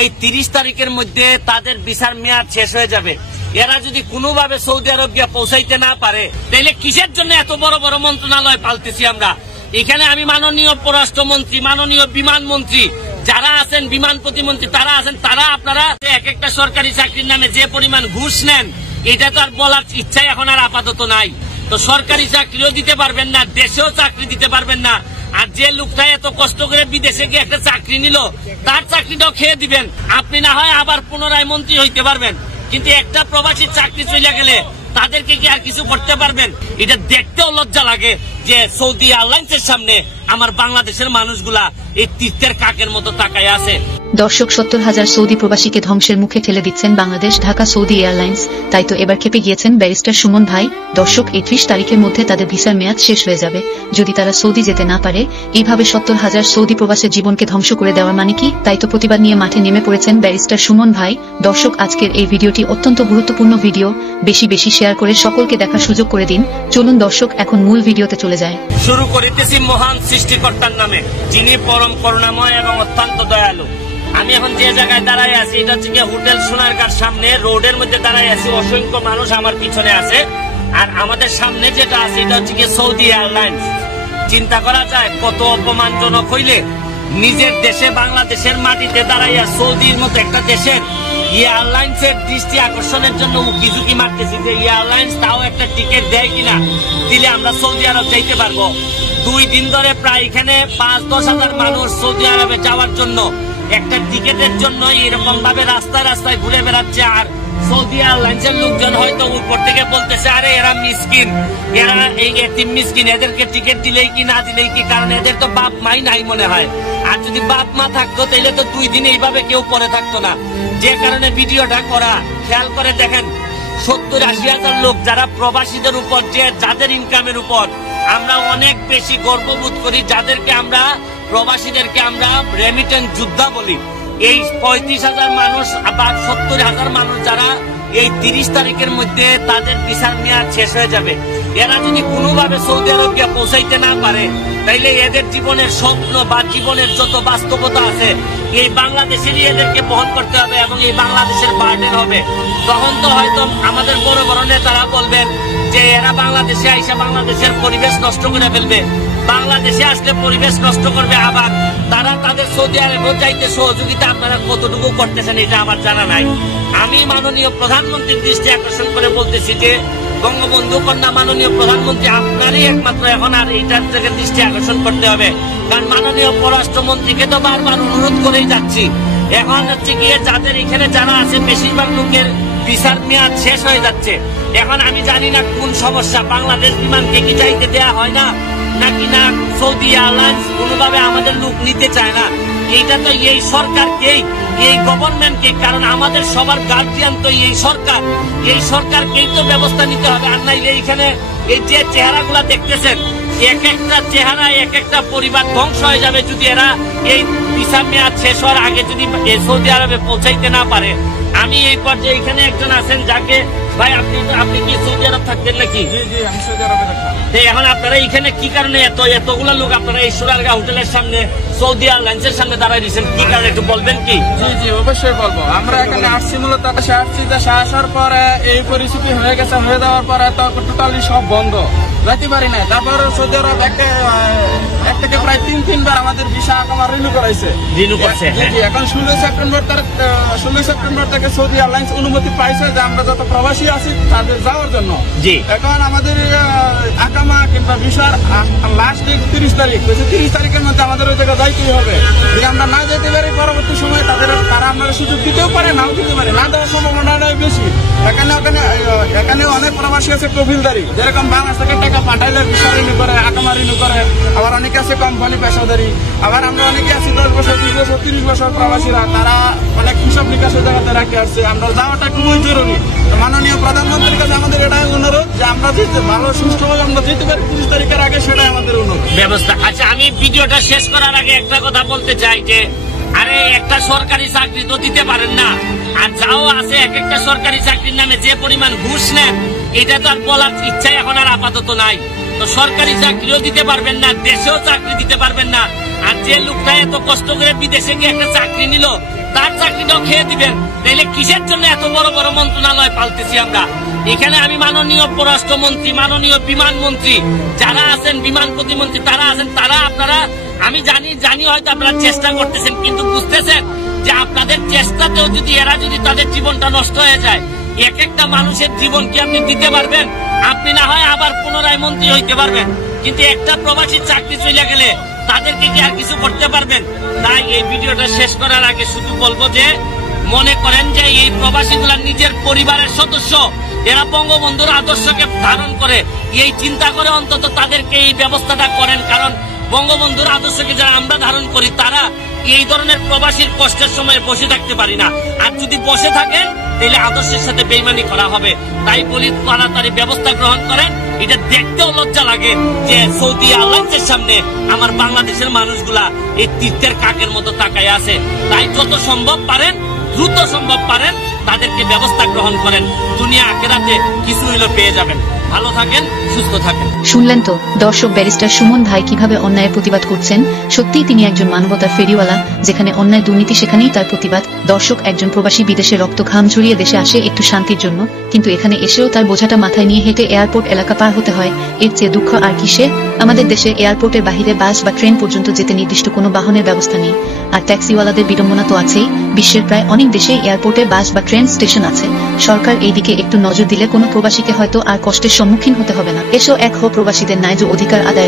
এই 30 তারিখের মধ্যে তাদের ভিসার মেয়াদ শেষ হয়ে যাবে। এরা যদি কোনোভাবে সৌদি আরব গিয়ে পৌঁছাইতে না পারে তাহলে কিসের জন্য এত বড় বড় মন্ত্রণালয় পালতেছি আমরা? এখানে আমি মাননীয় পররাষ্ট্রমন্ত্রী, মাননীয় বিমান মন্ত্রী যারা আছেন, বিমান প্রতিমন্ত্রী তারা আছেন, তারা আপনারা এক একটা সরকারি চাকরির নামে যে পরিমাণ ঘুষ নেন এটা তো আর বলার ইচ্ছাই এখন আর আপাতত নাই। তো সরকারি চাকরিও দিতে পারবেন না, দেশেও চাকরি দিতে পারবেন না। আর যে লোকটা এত কষ্ট করে বিদেশে গিয়ে একটা চাকরি নিল তার চাকরিটাও খেয়ে দিবেন। আপনি না হয় আবার পুনরায় মন্ত্রী হইতে পারবেন, কিন্তু একটা প্রবাসী চাকরি চলে গেলে তাদেরকে কি আর কিছু করতে পারবেন? এটা দেখতেও লজ্জা লাগে যে সৌদি এয়ারলাইন্সের সামনে আমার বাংলাদেশের মানুষগুলা এই তীর্থের কাকের মতো তাকায় আছে। দর্শক, 70,000 সৌদি প্রবাসীকে ধ্বংসের মুখে ঠেলে দিচ্ছেন বাংলাদেশ ঢাকা সৌদি এয়ারলাইন্স। তাই তো এবার খেপে গিয়েছেন ব্যারিস্টার সুমন ভাই। দর্শক, এই 30 তারিখের মধ্যে তাদের ভিসার মেয়াদ শেষ হয়ে যাবে। যদি তারা সৌদি যেতে না পারে, এইভাবে 70,000 সৌদি প্রবাসের জীবনকে ধ্বংস করে দেওয়ার মানে কি? তাই তো প্রতিবাদ নিয়ে মাঠে নেমে পড়েছেন ব্যারিস্টার সুমন ভাই। দর্শক, আজকের এই ভিডিওটি অত্যন্ত গুরুত্বপূর্ণ ভিডিও, বেশি বেশি শেয়ার করে সকলকে দেখার সুযোগ করে দিন। চলুন দর্শক, এখন মূল ভিডিওতে চলে যায়। শুরু করিতেছি মহান সৃষ্টিকর্তার নামে, যিনি পরম করুণাময় এবং অত্যন্ত দয়ালু। আমি এখন যে জায়গায় দাঁড়াই আছি এটা হচ্ছে হোটেল সোনারগাঁর সামনে রোডের মধ্যে দাঁড়াই আছি। অসংখ্য মানুষ আমার পিছনে আছে, আর আমাদের সামনে যেটা আছে এটা হচ্ছে সৌদি এয়ারলাইন্স। চিন্তা করা যায় কত অপমানজনক হইলে নিজের দেশে বাংলাদেশের মাটিতে দাঁড়াইয়া সৌদির মতো একটা দেশের এয়ারলাইন্সের দৃষ্টি আকর্ষণের জন্য উকি ঝুঁকি মারতেছি যে এয়ারলাইন্স তাও একটা টিকিট দেয় কিনা, দিলে আমরা সৌদি আরব যাইতে পারবো। 2 দিন ধরে প্রায় এখানে 5-10 হাজার মানুষ সৌদি আরবে যাওয়ার জন্য একটা টিকেটের জন্য এরকম ভাবে রাস্তায় রাস্তায় ঘুরে বেড়াচ্ছে। আর সৌদি এয়ারলাইন্সের লোকজন হয়তো উপর থেকে বলতেছে আরে এরা মিসকিন, এরা এই এতিম মিসকিন, এদেরকে টিকিট দিলেই কি না দিলেই কি, কারণ এদের তো বাপ মাই নাই মনে হয়। আর যদি বাপ মা থাকতো তাহলে তো 2 দিন এইভাবে কেউ পরে থাকতো না। যে কারণে ভিডিওটা করা। খেয়াল করে দেখেন, 70-80 হাজার লোক যারা প্রবাসীদের উপর, যাদের ইনকামের উপর আমরা অনেক বেশি গর্ববোধ করি, যাদেরকে আমরা প্রবাসীদেরকে আমরা রেমিটেন্স যোদ্ধা বলি। এই 35,000 মানুষ বা 70,000 মানুষ যারা এই 30 তারিখের মধ্যে তাদের ভিসার মেয়াদ শেষ হয়ে যাবে, এরা যদি কোনোভাবে সৌদি আরব গিয়ে পৌঁছাইতে না পারে তাইলে এদের জীবনের স্বপ্ন বা জীবনের যত বাস্তবতা আছে এই বাংলাদেশেরই এদেরকে বহন করতে হবে এবং এই বাংলাদেশের বার্ডেন হবে। তখন তো হয়তো আমাদের বড় বড় নেতারা বলবেন যে এরা বাংলাদেশে আইসা বাংলাদেশের পরিবেশ নষ্ট করে ফেলবে, বাংলাদেশে আসলে পরিবেশ নষ্ট করবে, আবার তারা তাদের সৌদি আরবে যাইতে সহযোগিতা আপনারা কতটুকু করতেছেন এটা আমার জানা নাই। আমি মাননীয় প্রধানমন্ত্রীর দৃষ্টি আকর্ষণ করে বলতেছি যে বঙ্গবন্ধু কন্যা মাননীয় প্রধানমন্ত্রী আপনারই একমাত্র এখন আর এইটার থেকে দৃষ্টি আকর্ষণ করতে হবে। কারণ মাননীয় পররাষ্ট্রমন্ত্রীকে তো বারবার অনুরোধ করেই যাচ্ছি। এখন হচ্ছে গিয়ে যাদের এখানে যারা আছে বেশিরভাগ লোকের ভিসার মেয়াদ শেষ হয়ে যাচ্ছে। এখন আমি জানি না কোন সমস্যা, বাংলাদেশ বিমানকে কি যাইতে দেওয়া হয় না নাকি না সৌদি এয়ারলাইন্স কোনোভাবে আমাদের লোক নিতে চায় না। এইটা তো এই সরকারকেই, এই গভর্নমেন্টকে, কারণ আমাদের সবার গার্জিয়ান তো এই সরকার, এই সরকারকেই তো ব্যবস্থা নিতে হবে। আর নাইলে এইখানে এই যে চেহারাগুলা দেখতেছেন, এক একটা চেহারা এক একটা পরিবার ধ্বংস হয়ে যাবে যদি এরা এই ভিসা মেয়াদ শেষ হওয়ার আগে যদি সৌদি আরবে পৌঁছাইতে না পারে। আমি এই পর্যায়ে এখানে একজন আছেন যাকে, ভাই আপনি কি সৌদি আরব থাকতেন নাকি? জি, আমি সৌদি আরবে থাকতাম। এখন আপনারা এখানে কি কারণে এতগুলো লোক আপনারা এই সোনারগাঁ হোটেলের সামনে সৌদি এয়ারলাইন্সের সামনে দাঁড়ায় দিয়েছেন, কি কারণে একটু বলবেন কি? জি, অবশ্যই বলবো। আমরা এখানে আসছি মূলত আসছি যে আসার পরে এই পরিস্থিতি হয়ে গেছে, হয়ে যাওয়ার পরে তো টোটালি সব বন্ধ, যাইতে পারি না। তারপর সৌদি আরব এক থেকে প্রায় 3-3 বার আমাদের ভিসা আমার রিনিউ করাইছে। এখন 16 সেপ্টেম্বর থেকে সৌদি এয়ারলাইন্স অনুমতি পাইছে যে আমরা যত প্রবাসী আছি তাদের যাওয়ার জন্য। এখন আমাদের আকামা কিংবা ভিসার লাস্ট ডেট 30 তারিখ, 30 তারিখের মধ্যে আমাদের ওই জায়গায় যাইতেই হবে। যদি আমরা না যেতে পারি পরবর্তী সময়ে তারা আমরা সুযোগ দিতেও পারে, নাও দিতে পারে, না দেওয়ার সম্ভাবনাটাই বেশি। এখানে অনেক প্রবাসী আছে কফিলদারি, যেরকম বাংলাদেশ থেকে টাকা পাঠাইলে ভিসা রিনিউ করে, আকামা রিনিউ করে। আবার অনেকে আছে কোম্পানি পেশাদারি, আবার আমরা অনেকে আছি 10 বছর 20 বছর 30 বছর প্রবাসীরা, তারা অনেক হিসাব নিকাশের জায়গাতে রাখে আসছে। আমরা যাওয়াটা খুবই জরুরি। মাননীয় প্রধানমন্ত্রীর কাছে আমাদের এটাই অনুরোধ যে আমরা যেতে ভালো সুষ্ঠুভাবে আমরা যেতে পারি 30 তারিখের আগে, সেটাই আমাদের অনুরোধ ব্যবস্থা। আচ্ছা, আমি ভিডিওটা শেষ করার আগে একটা কথা বলতে চাই যে আরে একটা সরকারি চাকরি তো দিতে পারেন না, আর যাও আছে এক একটা সরকারি চাকরির নামে যে পরিমাণ ঘুষ নেন এটা তো আর বলার ইচ্ছাই এখন আর আপাতত নাই। তো সরকারি চাকরিও দিতে পারবেন না, দেশেও চাকরি দিতে পারবেন না। আর যে লোকটা এত কষ্ট করে বিদেশে গিয়ে একটা চাকরি নিল তার চাকরিটাও খেয়ে দিবেন। তাইলে কিসের জন্য এত বড় বড় মন্ত্রণালয় পালতেছি আমরা? এখানে আমি মাননীয় পররাষ্ট্রমন্ত্রী, মাননীয় বিমান মন্ত্রী যারা আছেন, বিমান প্রতিমন্ত্রী তারা আছেন, তারা আপনারা আমি জানি হয়তো আপনারা চেষ্টা করতেছেন, কিন্তু বুঝতেছেন যে আপনাদের চেষ্টাতেও যদি এরা যদি তাদের জীবনটা নষ্ট হয়ে যায়, এক একটা মানুষের জীবন কি আপনি দিতে পারবেন? আপনি না হয় আবার পুনরায় মন্ত্রী হইতে পারবেন, কিন্তু একটা প্রবাসী চাকরি চলে গেলে তাদেরকে কি আর কিছু করতে পারবেন? তাই এই ভিডিওটা শেষ করার আগে শুধু বলবো যে মনে করেন যে এই প্রবাসীগুলা নিজের পরিবারের সদস্য, এরা বঙ্গবন্ধুর আদর্শকে ধারণ করে, এই চিন্তা করে অন্তত তাদেরকে এই ব্যবস্থাটা করেন। কারণ বঙ্গবন্ধুর আদর্শকে যারা আমরা ধারণ করি তারা এই ধরনের প্রবাসীর কষ্টের সময় বসে থাকতে পারি না। আর যদি বসে থাকেন তাহলে আদর্শের সাথে বেইমানি করা হবে। তাই বলি তাড়াতাড়ি ব্যবস্থা গ্রহণ করেন। এটা দেখতেও লজ্জা লাগে যে সৌদি এয়ারলাইন্সের সামনে আমার বাংলাদেশের মানুষগুলা এই তীর্থের কাকের মতো তাকায় আছে। তাই যত সম্ভব পারেন, দ্রুত সম্ভব পারেন তাদেরকে ব্যবস্থা গ্রহণ করেন। দুনিয়া আখেরাতে কিছু হইলো পেয়ে যাবেন। ভালো থাকেন, সুস্থ থাকেন। শুনলেন তো দর্শক, ব্যারিস্টার সুমন ভাই কিভাবে অন্যায়ের প্রতিবাদ করছেন। সত্যিই তিনি একজন মানবতার ফেরিওয়ালা। যেখানে অন্যায় দুর্নীতি সেখানেই তার প্রতিবাদ। দর্শক, একজন প্রবাসী বিদেশে রক্ত ঘাম ঝরিয়ে দেশে আসে একটু শান্তির জন্য, কিন্তু এখানে এসেও তার বোঝাটা মাথায় নিয়ে হেঁটে এয়ারপোর্ট এলাকা পার হতে হয়। এর চেয়ে দুঃখ আর কিসে? আমাদের দেশে এয়ারপোর্টের বাহিরে বাস বা ট্রেন পর্যন্ত যেতে নির্দিষ্ট কোনো বাহনের ব্যবস্থা নেই। আর ট্যাক্সিওয়ালাদের বিড়ম্বনা তো আছেই। বিশ্বের প্রায় অনেক দেশেই এয়ারপোর্টে বাস বা ট্রেন স্টেশন আছে। সরকার এই দিকে একটু নজর দিলে কোনো প্রবাসীকে হয়তো আর কষ্টের সম্মুখীন হতে হবে না। এসো এক হো প্রবাসীদের ন্যায্য অধিকার আদায়।